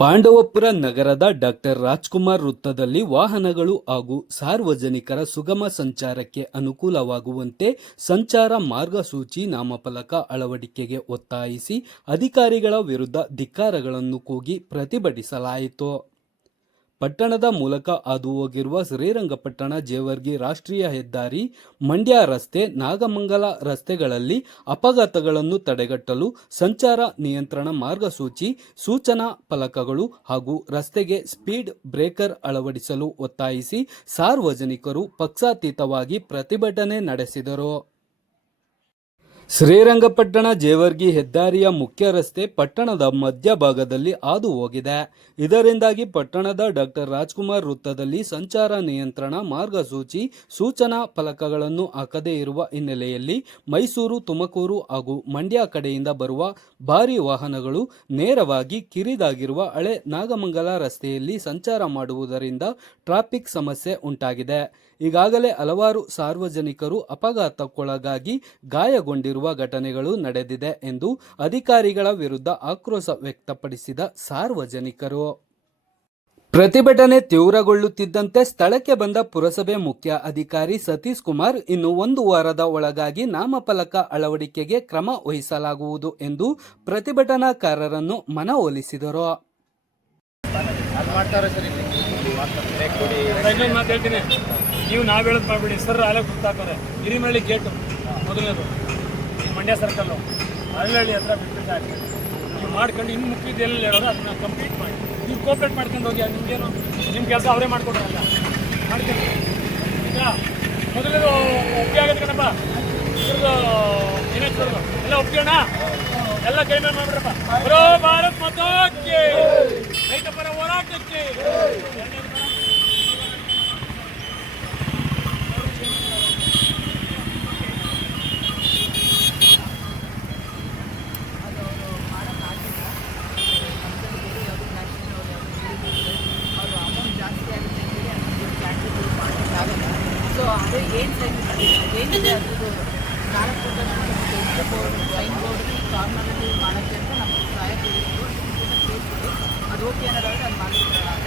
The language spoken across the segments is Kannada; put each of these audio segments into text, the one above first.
ಪಾಂಡವಪುರ ನಗರದ ಡಾಕ್ಟರ್ ರಾಜ್ಕುಮಾರ್ ವೃತ್ತದಲ್ಲಿ ವಾಹನಗಳು ಹಾಗೂ ಸಾರ್ವಜನಿಕರ ಸುಗಮ ಸಂಚಾರಕ್ಕೆ ಅನುಕೂಲವಾಗುವಂತೆ ಸಂಚಾರ ಮಾರ್ಗಸೂಚಿ ನಾಮಫಲಕ ಅಳವಡಿಕೆಗೆ ಒತ್ತಾಯಿಸಿ ಅಧಿಕಾರಿಗಳ ವಿರುದ್ಧ ಧಿಕ್ಕಾರಗಳನ್ನು ಕೂಗಿ ಪ್ರತಿಭಟಿಸಲಾಯಿತು. ಪಟ್ಟಣದ ಮೂಲಕ ಹಾದು ಹೋಗಿರುವ ಶ್ರೀರಂಗಪಟ್ಟಣ ಜೇವರ್ಗಿ ರಾಷ್ಟ್ರೀಯ ಹೆದ್ದಾರಿ, ಮಂಡ್ಯ ರಸ್ತೆ, ನಾಗಮಂಗಲ ರಸ್ತೆಗಳಲ್ಲಿ ಅಪಘಾತಗಳನ್ನು ತಡೆಗಟ್ಟಲು ಸಂಚಾರ ನಿಯಂತ್ರಣ ಮಾರ್ಗಸೂಚಿ, ಸೂಚನಾ ಫಲಕಗಳು ಹಾಗೂ ರಸ್ತೆಗೆ ಸ್ಪೀಡ್ ಬ್ರೇಕರ್ ಅಳವಡಿಸಲು ಒತ್ತಾಯಿಸಿ ಸಾರ್ವಜನಿಕರು ಪಕ್ಷಾತೀತವಾಗಿ ಪ್ರತಿಭಟನೆ ನಡೆಸಿದರು. ಶ್ರೀರಂಗಪಟ್ಟಣ ಜೇವರ್ಗಿ ಹೆದ್ದಾರಿಯ ಮುಖ್ಯ ರಸ್ತೆ ಪಟ್ಟಣದ ಮಧ್ಯಭಾಗದಲ್ಲಿ ಹಾದು ಹೋಗಿದೆ. ಇದರಿಂದಾಗಿ ಪಟ್ಟಣದ ಡಾಕ್ಟರ್ ರಾಜ್ಕುಮಾರ್ ವೃತ್ತದಲ್ಲಿ ಸಂಚಾರ ನಿಯಂತ್ರಣ ಮಾರ್ಗಸೂಚಿ, ಸೂಚನಾ ಫಲಕಗಳನ್ನು ಹಾಕದೇ ಇರುವ ಹಿನ್ನೆಲೆಯಲ್ಲಿ ಮೈಸೂರು, ತುಮಕೂರು ಹಾಗೂ ಮಂಡ್ಯ ಕಡೆಯಿಂದ ಬರುವ ಭಾರಿ ವಾಹನಗಳು ನೇರವಾಗಿ ಕಿರಿದಾಗಿರುವ ಹಳೆ ನಾಗಮಂಗಲ ರಸ್ತೆಯಲ್ಲಿ ಸಂಚಾರ ಮಾಡುವುದರಿಂದ ಟ್ರಾಫಿಕ್ ಸಮಸ್ಯೆ ಉಂಟಾಗಿದೆ. ಈಗಾಗಲೇ ಹಲವಾರು ಸಾರ್ವಜನಿಕರು ಅಪಘಾತಕ್ಕೊಳಗಾಗಿ ಗಾಯಗೊಂಡಿರುವ ಘಟನೆಗಳು ನಡೆದಿದೆ ಎಂದು ಅಧಿಕಾರಿಗಳ ವಿರುದ್ಧ ಆಕ್ರೋಶ ವ್ಯಕ್ತಪಡಿಸಿದ ಸಾರ್ವಜನಿಕರು. ಪ್ರತಿಭಟನೆ ತೀವ್ರಗೊಳ್ಳುತ್ತಿದ್ದಂತೆ ಸ್ಥಳಕ್ಕೆ ಬಂದ ಪುರಸಭೆ ಮುಖ್ಯ ಅಧಿಕಾರಿ ಸತೀಶ್ ಕುಮಾರ್, ಇನ್ನು 1 ವಾರದ ಒಳಗಾಗಿ ನಾಮಫಲಕ ಅಳವಡಿಕೆಗೆ ಕ್ರಮ ವಹಿಸಲಾಗುವುದು ಎಂದು ಪ್ರತಿಭಟನಾಕಾರರನ್ನು ಮನವೊಲಿಸಿದರು. ನೀವು ನಾವು ಹೇಳೋದು ಮಾಡಬೇಡಿ ಸರ್, ಅಲ್ಲೇ ಗೊತ್ತಾಗ್ತದೆ. ಹಿರಿಮಳ್ಳಿ ಗೇಟು ಮೊದಲನೇದು, ಮಂಡ್ಯ ಸರ್ಕಲ್ಲು, ಹಳ್ಳಿ ಹತ್ರ ಬಿಟ್ಬಿಟ್ಟು ನೀವು ಮಾಡ್ಕೊಂಡು ಇನ್ನು ಮುಖ್ಯದ ಎಲ್ಲ ಹೇಳೋದು ಅದನ್ನ ಕಂಪ್ಲೀಟ್ ಮಾಡಿ. ನೀವು ಕೋಪ್ರೇಟ್ ಮಾಡ್ಕೊಂಡು ಹೋಗಿ, ನಿಮಗೇನು ನಿಮ್ಮ ಕೆಲಸ ಅವರೇ ಮಾಡ್ಕೊಡ್ರಲ್ಲ, ಮಾಡ್ಕೊಂಡು ಈಗ ಮೊದಲನೇದು ಒಪ್ಪಿಗೆ ಆಗುತ್ತೆ ಕಣಪ್ಪ. ಇವ್ರದ್ದು ಏನಾಗ್ತದೆ ಎಲ್ಲ ಒಪ್ಪಿಗೆಣ, ಎಲ್ಲ ಕೈ ಮೇಲೆ ಮಾಡ್ಬಿಡ್ರಪ್ಪ. ಬರೋ ಭಾರತ್ ಮಾತಾಕ್ಕೆ, ರೈತ ಪರ ಹೋರಾಟಕ್ಕೆ. ಸೊ ಅದೇ ಏನಿದೆ ಅದ್ರದ್ದು 4 ಸೈನ್ ಬೋರ್ಡ್ ಕಾರ್ನರಲ್ಲಿ ಮಾಡೋಕ್ಕೆ ಅಂತ ನಮಗೆ ಸಹಾಯ ಕೇಳಿದ್ರು. ಅದು ಓಕೆ ಅನ್ನೋದಾದ್ರೆ ಅದು ಮಾಡಿಬಿಡೋಣ ಅಂತ.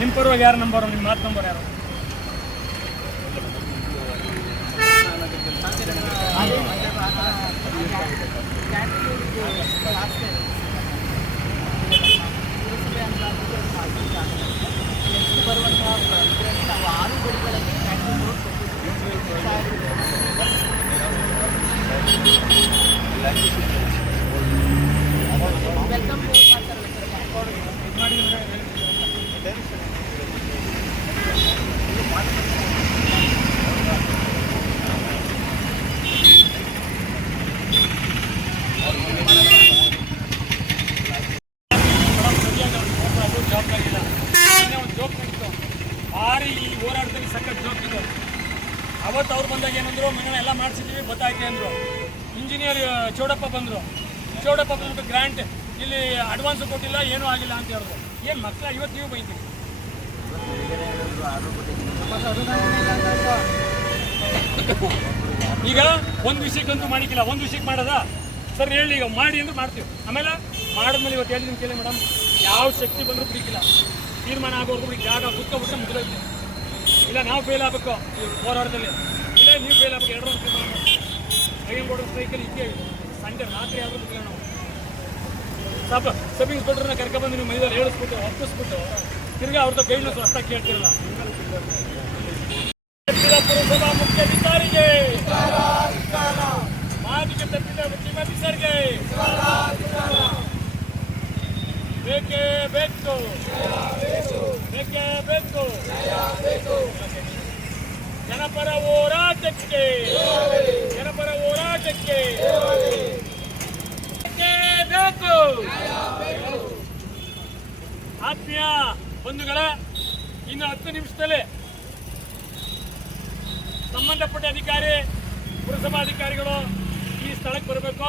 ನಿಮ್ಮ ಪರವಾಗಿ ಯಾರು ನಂಬರು, ನಿಮ್ಮ ಮಾತು ನಂಬರ್ ಯಾರು? ನೆಕ್ಸ್ಟ್ ಬರುವಂತಹ ಇದರಲ್ಲಿ ನಾವು 6 ಗಿಡಗಳಲ್ಲಿ ಕ್ಯಾಂಟೀನ್ ಬೋರ್ಡ್ ವೆಲ್ಕಮ್ ಬೋರ್ಡ್ ಮಾಡ್ತಾರಲ್ಲ ಭಾರಿ ಈ ಹೋರಾಟದಲ್ಲಿ ಸಖತ್ ಜೋಕ್ ಇದೆ. ಅವತ್ತು ಅವ್ರು ಬಂದಾಗ ಏನಂದ್ರು, ಮನೆ ಎಲ್ಲ ಮಾಡಿಸಿದ್ದೀವಿ ಗೊತ್ತಾಯ್ತು ಅಂದರು. ಇಂಜಿನಿಯರ್ ಚೌಡಪ್ಪ ಬಂದರು ಬಂದ್ಬಿಟ್ಟು ಗ್ರಾಂಟ್ ಇಲ್ಲಿ ಅಡ್ವಾನ್ಸ್ ಕೊಟ್ಟಿಲ್ಲ, ಏನೂ ಆಗಿಲ್ಲ ಅಂತ ಹೇಳಿದ್ರು. ಏನು ಮಕ್ಕಳ ಇವತ್ತು ನೀವು ಬೈತೀವಿ. ಈಗ ಒಂದು ವಿಷಯಕ್ಕಂತೂ ಮಾಡಿಕ್ಕಿಲ್ಲ, ಒಂದು ವಿಷಯಕ್ಕೆ ಮಾಡೋದಾ ಸರ್ ಹೇಳಿ, ಈಗ ಮಾಡಿ ಅಂದ್ರೆ ಮಾಡ್ತೀವಿ. ಆಮೇಲೆ ಮಾಡಿದ್ಮೇಲೆ ಇವತ್ತು ಹೇಳಿದ್ದೀನಿ ಕೇಳಿ ಮೇಡಮ್, ಯಾವ ಶಕ್ತಿ ಬಂದರೂ ಬಿಡಿಕಿಲ್ಲ, ತೀರ್ಮಾನ ಆಗೋರ್ಗು ಬಿಡಿ, ಜಾಗ ಕುತ್ಕೊಬಿಟ್ರೆ ಮುಗಿದೋಯ್ತು. ಇಲ್ಲ ನಾವು ಫೇಲ್ ಆಗಬೇಕು ಈ ಹೋರಾಟದಲ್ಲಿ, ಇಲ್ಲ ನೀವು ಫೇಲ್ ಆಗಬೇಕು. 2 ತೀರ್ಮಾನ ಮಾಡ್ತೀವಿ. ಐಎಂಗೌಡ ಸ್ಟ್ರೈಕಲ್ಲಿ ಇದ್ದೇ ಸಂಡೆ ರಾತ್ರಿ ಆದರೂ ಮುಗಿಲ್ಲ. ನಾವು ಸಬ್ ಇನ್ಸ್ಪೆಕ್ಟರ್ನ ಕರ್ಕೊಬಂದು ನೀವು ಮೈದಲ್ಲಿ ಹೇಳಿಸ್ಬಿಟ್ಟು ಒಪ್ಪಿಸ್ಬಿಟ್ಟು ತಿರ್ಗಿ ಅವ್ರದ್ದು ಗೈಡ್ಲೈನ್ಸ್ ಹೊಸ್ದಾಗಿ ಕೇಳ್ತಿರಲ್ಲ. ಪುರಸಭಾ ಮುಖ್ಯಾಧಿಕಾರಿಗೆ, ಮಾತಿಗೆ ತಪ್ಪಿದ ಮುಖ್ಯಮಂತ್ರಿಗೆ ಬೇಕೇ ಬೇಕು, ಬೇಕೇ ಬೇಕು. ಜನಪರ ಹೋರಾಟಕ್ಕೆ, ಜನಪರ ಹೋರಾಟಕ್ಕೆ ಬೇಕೇ ಬೇಕು. ಆತ್ಮೀಯ ಬಂಧುಗಳ, ಇನ್ನು 10 ನಿಮಿಷದಲ್ಲಿ ಸಂಬಂಧಪಟ್ಟ ಅಧಿಕಾರಿ, ಪುರಸಭಾಧಿಕಾರಿಗಳು ಈ ಸ್ಥಳಕ್ಕೆ ಬರಬೇಕು.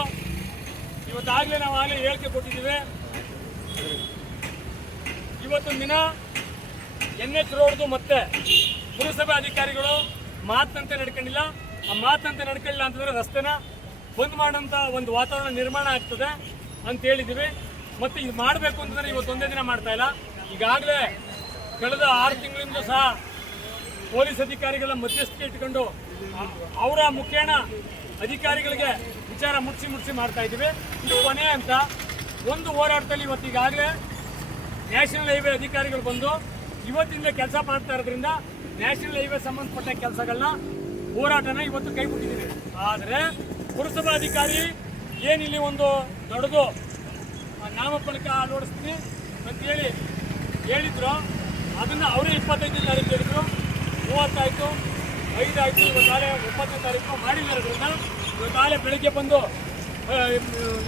ಇವತ್ತಾಗಲೇ ನಾವು ಆಗಲೇ ಹೇಳಿಕೆ ಕೊಟ್ಟಿದ್ದೀವಿ. ಇವತ್ತೊಂದು ದಿನ NH ರೋಡ್ದು ಮತ್ತೆ ಪುರಸಭೆ ಅಧಿಕಾರಿಗಳು ಮಾತಂತೆ ನಡ್ಕೊಂಡಿಲ್ಲ. ಆ ಮಾತಂತೆ ನಡ್ಕೊಳ್ಳಿಲ್ಲ ಅಂತಂದರೆ ರಸ್ತೆನ ಬಂದ್ ಮಾಡೋಂಥ ಒಂದು ವಾತಾವರಣ ನಿರ್ಮಾಣ ಆಗ್ತದೆ ಅಂತ ಹೇಳಿದ್ದೀವಿ. ಮತ್ತೆ ಇದು ಮಾಡಬೇಕು ಅಂತಂದ್ರೆ ಇವತ್ತು ಒಂದೇ ದಿನ ಮಾಡ್ತಾ ಇಲ್ಲ. ಈಗಾಗಲೇ ಕಳೆದ 6 ತಿಂಗಳಿಂದ ಸಹ ಪೊಲೀಸ್ ಅಧಿಕಾರಿಗಳ ಮಧ್ಯಸ್ಥಿಕೆ ಇಟ್ಕೊಂಡು ಅವರ ಮುಖೇನ ಅಧಿಕಾರಿಗಳಿಗೆ ವಿಚಾರ ಮುಟ್ಸಿ ಮಾಡ್ತಾ ಇದ್ದೀವಿ. ಇದು ಕೊನೆ ಅಂತ ಒಂದು ಹೋರಾಟದಲ್ಲಿ ಇವತ್ತಿಗಾಗಲೇ ನ್ಯಾಷನಲ್ ಹೈವೇ ಅಧಿಕಾರಿಗಳು ಬಂದು ಇವತ್ತಿಂದ ಕೆಲಸ ಮಾಡ್ತಾ ಇರೋದ್ರಿಂದ ನ್ಯಾಷನಲ್ ಹೈವೇ ಸಂಬಂಧಪಟ್ಟ ಕೆಲಸಗಳನ್ನ ಹೋರಾಟನ ಇವತ್ತು ಕೈ ಬಿಟ್ಟಿದ್ದೀವಿ. ಆದರೆ ಪುರಸಭಾಧಿಕಾರಿ ಏನಿಲ್ಲಿ ಒಂದು ದೊಡ್ಡದು ನಾಮಫಲಕ ಅಳವಡಿಸ್ತೀನಿ ಅಂತೇಳಿ ಹೇಳಿದ್ರು, ಅದನ್ನು ಅವರೇ 25ನೇ ತಾರೀಕು ಹೇಳಿದ್ರು. 30 ಆಯಿತು, 5 ಆಯಿತು, ಇವತ್ತಾಲೆ 9ನೇ ತಾರೀಕು ಮಾಡಿರೋದ್ರಿಂದ ಇವತ್ತಾಲೆ ಬೆಳಿಗ್ಗೆ ಬಂದು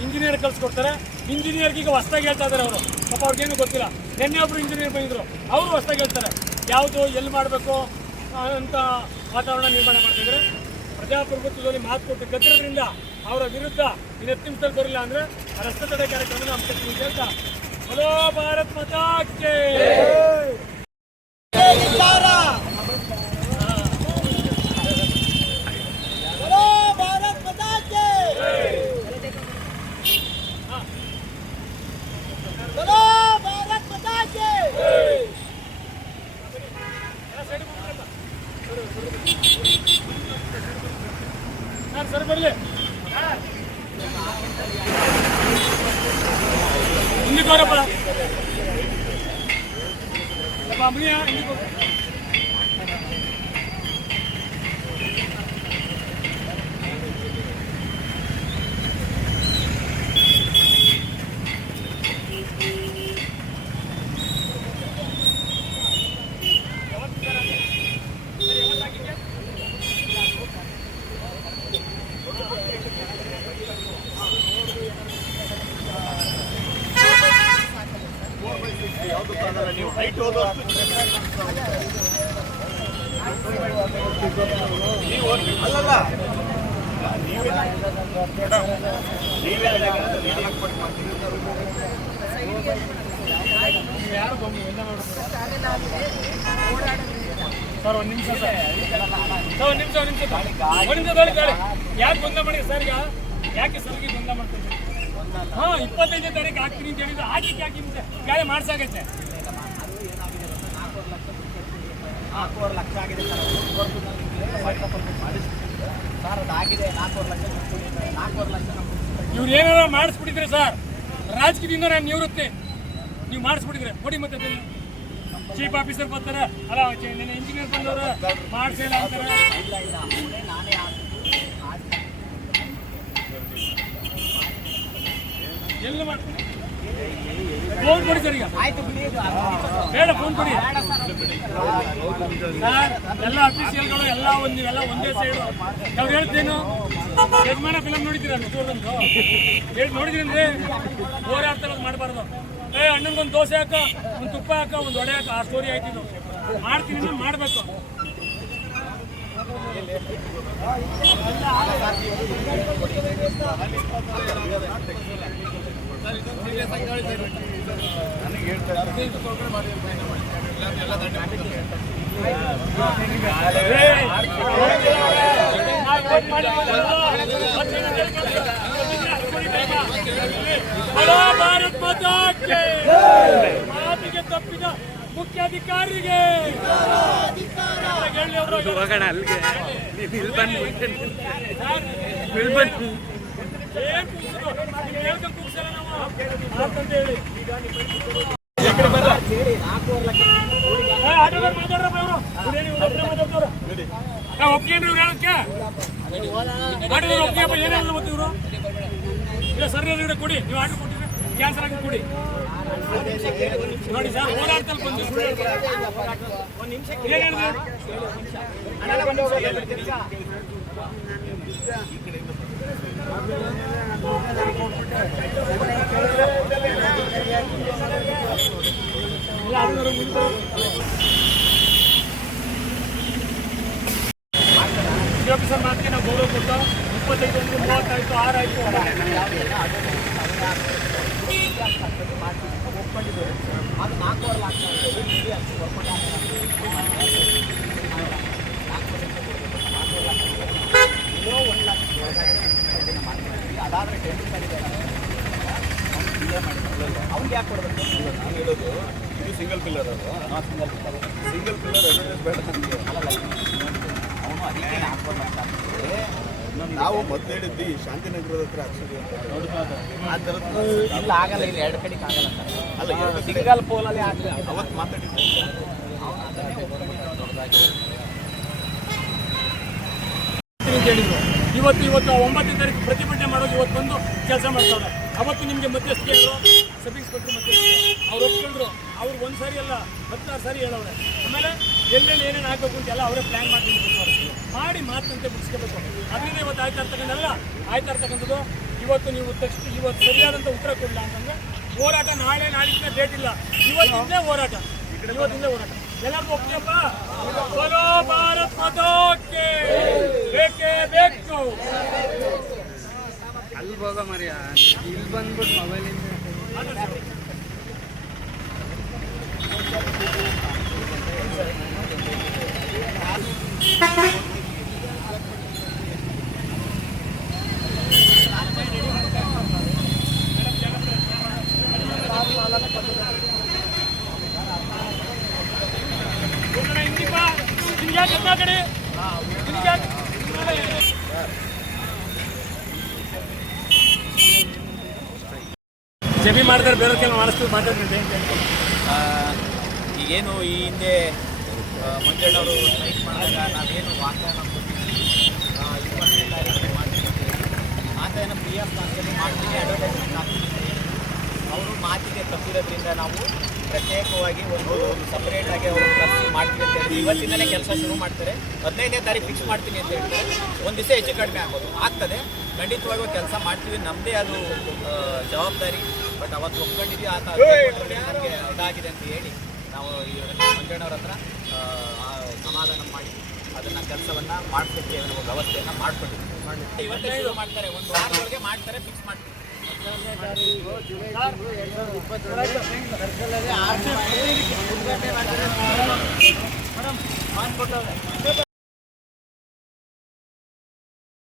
ಇಂಜಿನಿಯರ್ ಕಳ್ಸಿಕೊಡ್ತಾರೆ. ಇಂಜಿನಿಯರ್ಗೆ ಈಗ ಹೊಸ್ದಾಗಿ ಹೇಳ್ತಾ ಇದ್ದಾರೆ ಅವರು. ಪಾಪ ಅವ್ರಿಗೇನು ಗೊತ್ತಿಲ್ಲ. ನಿನ್ನೆ ಒಬ್ಬರು ಇಂಜಿನಿಯರ್ ಬಂದಿದ್ರು, ಅವರು ಹೊಸ್ದಾಗಿ ಹೇಳ್ತಾರೆ ಯಾವುದು ಎಲ್ಲಿ ಮಾಡಬೇಕು ಅಂತ ವಾತಾವರಣ ನಿರ್ಮಾಣ ಮಾಡ್ತಿದ್ದಾರೆ. ಪ್ರಜಾಪ್ರಭುತ್ವದಲ್ಲಿ ಮಾತು ಕೊಟ್ಟು ಗದ್ದಿರೋದ್ರಿಂದ ಅವರ ವಿರುದ್ಧ ಇನ್ನು 10 ನಿಮಿಷದಲ್ಲಿ ಬರಲಿಲ್ಲ ಅಂದರೆ ರಸ್ತೆ ತಡೆ ಕಾರ್ಯಕ್ರಮನ ಹಮ್ಮಿಕೊಳ್ತೀವಿ ಅಂತ ಹೇಳ್ತಾ बोलो भारत माता के बोलो भारत माता के बोलो भारत माता के सर बरले ಹಿಂದಿ ಕೋರಪ್ಪ ಅಮ್ಮನಿಯ ಹಿಂದಿ ಕೋರ ಸರ್ ಒಂದು ನಿಮಿಷ ಯಾಕೆ ಗೊಂದಲ ಮಾಡಿ ಸರ್? ಈಗ ಯಾಕೆ ಸರ್ಗೆ ಗೊಂದಲ ಮಾಡ್ತಾರೆ? 25ನೇ ತಾರೀಕು ಹಾಕ್ತೀನಿ ಅಂತ ಹೇಳಿದ್ರೆ ಹಾಕಿ ಗಾಳಿ ಮಾಡ್ಸಾಗೈತೆ. 4 ಲಕ್ಷ ಆಗಿದೆ ಸರ್, ಅದಾಗಿದೆ 4 ಲಕ್ಷ. 4 ಲಕ್ಷ ಇವ್ರು ಏನಾರ ಮಾಡಿಸ್ಬಿಟ್ಟಿದ್ರೆ ಸರ್, ರಾಜಕೀಯದಿಂದ ನಾನು ನಿವೃತ್ತಿ. ನೀವು ಮಾಡಿಸ್ಬಿಟ್ಟಿದ್ರೆ ಕೊಡಿ. ಮತ್ತೆ ಚೀಫ್ ಆಫೀಸರ್ ಬರ್ತಾರೆ, ಅಲ್ಲ ನಿನ್ನೆ ಇಂಜಿನಿಯರ್ ಬಂದವರು ಮಾಡಿಸಿಲ್ಲ ಅಂತಾರೆ. ನಾನೇ ಎಲ್ಲ ಮಾಡ್ತೀನಿ. ಫೋನ್ ಕೊಡಿ ಸರ್. ಈಗ ಆಯ್ತು ಬಿಡಿ, ಬೇಡ, ಫೋನ್ ಕೊಡಿ ಸರ್. ಎಲ್ಲ ಅಫಿಷಿಯಲ್ಗಳು ಎಲ್ಲ ಒಂದೇ ಸೈಡು. ಅವ್ರು ಹೇಳ್ತೇನು, ಯಜಮಾನ ಫಿಲಮ್ ನೋಡಿದ್ದೀರಾ? ನೋಡಿದ್ರಿ ಹೋರಾಡ್ತಾರೋದು ಮಾಡಬಾರ್ದು. ಅಣ್ಣಂಗೊಂದು ದೋಸೆ ಹಾಕ, ಒಂದು ತುಪ್ಪ ಹಾಕ, ಒಂದು ವಡೆ ಹಾಕ, ಆ ಸ್ಟೋರಿ ಆಯ್ತಿದ್ದು. ಮಾಡ್ತೀನಿ ನಾನು ಮಾಡಬೇಕು. ಭಾರತ್ ಮಾತಾ ಕೆ ಮಾತಿಗೆ ತಪ್ಪಿದ ಮುಖ್ಯಾಧಿಕಾರಿಗೆ ಹೋಗೋಣ ಅಲ್ಲಿಗೆ. ಇಲ್ಲಿ ಬನ್ನಿ ಒಪ್ಪಿಗೆ ಹೇಳಕ್ಕೆ ಒಪ್ಪಿಗೆಪ್ಪ ಏನೇನು ಮತ್ತೆ ಇವರು ಇಲ್ಲ ಸರ್ ಕೊಡಿ. ನೀವು ಆರ್ಡರ್ ಕೊಟ್ಟಿದ್ರೆ ಕ್ಯಾನ್ಸಲ್ ಆಗಿ ಕೊಡಿ. ನೋಡಿ ಸರ್, ಓಡಾಡ್ತಲ್ಲಿ ಬಂದು ಏನ್ ಆಫೀಸರ್ ಮಾತಿಗೆ ನಾವು ಗೌರವ ಕೊಟ್ಟು 25, 30 ಆಯಿತು, 6 ಆಯಿತು. ಒಪ್ಕೊಂಡಿದ್ದೇವೆ. ಅದು 4 ಲಕ್ಷ ಅದಾದರೆ ಟೆಂಡರ್ ಮಾಡಿದ್ದಾರೆ. ನಾನು ಹೇಳೋದು ಇದು ಸಿಂಗಲ್ ಪಿಲ್ಲರ್ ಅದು ಸಿಂಗಲ್ ಪಿಲ್ಲರ್ ಅಡ್ವರ್ಟೈಸ್ ಬೇಡ ನಮಗೆ. ಅವನು ಅದಕ್ಕೆ ಹಾಕ್ಬೋದು ಅಂತ ನಾವು ಮೊದಲು ಹೇಳಿದ್ವಿ ಶಾಂತಿನಗರದ ಹತ್ರ ಹಾಕ್ಸೋದು ಅಂತ ಆ ಥರದ್ದು ಇಲ್ಲ ಆಗಲ್ಲ, ಇಲ್ಲಿ ಎರಡು ಕಡೆಗೆ ಆಗಲ್ಲ ಸರ್. ಅಲ್ಲ ಎರಡು ಸಿಂಗಲ್ ಪೋಲಲ್ಲಿ ಆಗಲ್ಲ. ಅವತ್ತು ಮಾತಾಡಿದ್ವಿ. ಅಂತ ಹೇಳಿದ್ರು. ಇವತ್ತು 9ನೇ ತಾರೀಕು ಪ್ರತಿಭಟನೆ ಮಾಡೋದು ಇವತ್ತು ಬಂದು ಕೆಲಸ ಮಾಡ್ತಾರೆ. ಅವತ್ತು ನಿಮಗೆ ಮಧ್ಯಸ್ಥಿಕೆ ಸಬ್ ಇನ್ಸ್ಪೆಕ್ಟರ್ ಮಧ್ಯಸ್ಥಿಕೆ ಅವ್ರು ಒಪ್ಕೊಂಡ್ರು. ಅವ್ರು ಒಂದು ಸಾರಿ ಅಲ್ಲ 16 ಸಾರಿ ಹೇಳವ್ರೆ. ಆಮೇಲೆ ಎಲ್ಲೆಲ್ಲಿ ಏನೇನು ಆಗಬೇಕು ಅಂತೆಲ್ಲ ಅವರೇ ಪ್ಲ್ಯಾನ್ ಮಾಡಿ ಮಾತಂತೆ ಮುಗಿಸ್ಕೋಬೇಕು. ಅದರಿಂದ ಇವತ್ತು ಆಯ್ತಾ ಇರ್ತಕ್ಕಂಥದ್ದು. ಇವತ್ತು ನೀವು ಇವತ್ತು ಸರಿಯಾದಂಥ ಉತ್ತರ ಕೊಡಲ್ಲ ಅಂತಂದರೆ ಹೋರಾಟ ನಾಳೆ ನಾಳಿದ್ದೇ ಡೇಟ್ ಇಲ್ಲ, ಇವತ್ತಿಂದೇ ಹೋರಾಟ. ಎಲ್ಲರಿಗೂ ಒಪ್ಪಿಯಪ್ಪ. ಬೋಲೋ ಭಾರತ್ ಮಾತಾಕ್ಕೆ ಬೇಕೇ ಬೇಕು. ಅಲ್ಲಿ ಹೋಗ ಮರಿಯ ಇಲ್ಲಿ ಬಂದ್ಬಿಟ್ಟು ಮೊಬೈಲಿಂದ ಜಬಿ ಮಾಡಿದ್ರೆ ಬೇರೆ ಕೆಲವು ಮಾಡಿಸ್ತೀವಿ ಮಾತಾಡ್ತಿದ್ದೆ. ಈಗೇನು ಈ ಹಿಂದೆ ಮಂಜಣ್ಣವರು ಸ್ಟ್ರೈಕ್ ಮಾಡಿದಾಗ ನಾವೇನು ವಾಗ್ದಾನ ಕೊಟ್ಟಿದ್ವಿ 20ನೇ ತಾರೀಕು ಮಾಡ್ತೀವಿ, ಮಾತನ್ನು ಪ್ರಿಯ ಸ್ಥಾನದಲ್ಲಿ ಮಾಡ್ತೀವಿ, ಅಡ್ವರ್ಟೈಸ್ಮೆಂಟ್ ಹಾಕ್ತೀವಿ ಅಂತ ಹೇಳಿ ಅವರು ಮಾತಿಗೆ ತಪ್ಪಿರೋದ್ರಿಂದ ನಾವು ಪ್ರತ್ಯೇಕವಾಗಿ ಒಂದು ಸಪ್ರೇಟಾಗಿ ಅವರು ಕರೆಸಿ ಮಾಡ್ತೀವಿ ಅಂತ ಹೇಳಿ ಇವತ್ತಿಂದಲೇ ಕೆಲಸ ಶುರು ಮಾಡ್ತಾರೆ. 15ನೇ ತಾರೀಕು ಫಿಕ್ಸ್ ಮಾಡ್ತೀನಿ ಅಂತ ಹೇಳ್ತಾರೆ. ಒಂದು ದಿವಸ ಹೆಚ್ಚು ಕಡಿಮೆ ಆಗ್ತದೆ. ಖಂಡಿತವಾಗಿಯೂ ಕೆಲಸ ಮಾಡ್ತೀವಿ, ನಮ್ಮದೇ ಅದು ಜವಾಬ್ದಾರಿ. ಬಟ್ ಅವತ್ತು ಒಪ್ಕೊಂಡಿದ್ವಿ, ಆತ ನಮಗೆ ಇದಾಗಿದೆ ಅಂತ ಹೇಳಿ ನಾವು ಮಂಜಣ್ಣವ್ರ ಹತ್ರ ಸಮಾಧಾನ ಮಾಡಿ ಅದನ್ನು ಕೆಲಸವನ್ನು ಮಾಡಿಸೋಕ್ಕೆ ಒಂದು ವ್ಯವಸ್ಥೆಯನ್ನು ಮಾಡ್ಕೊಂಡಿದ್ವಿ. ಇವತ್ತೇ ಶುರು ಮಾಡ್ತಾರೆ, ಒಂದು ವಾರದೊಳಗೆ ಮಾಡ್ತಾರೆ, ಫಿಕ್ಸ್ ಮಾಡ್ತೀವಿ. 2020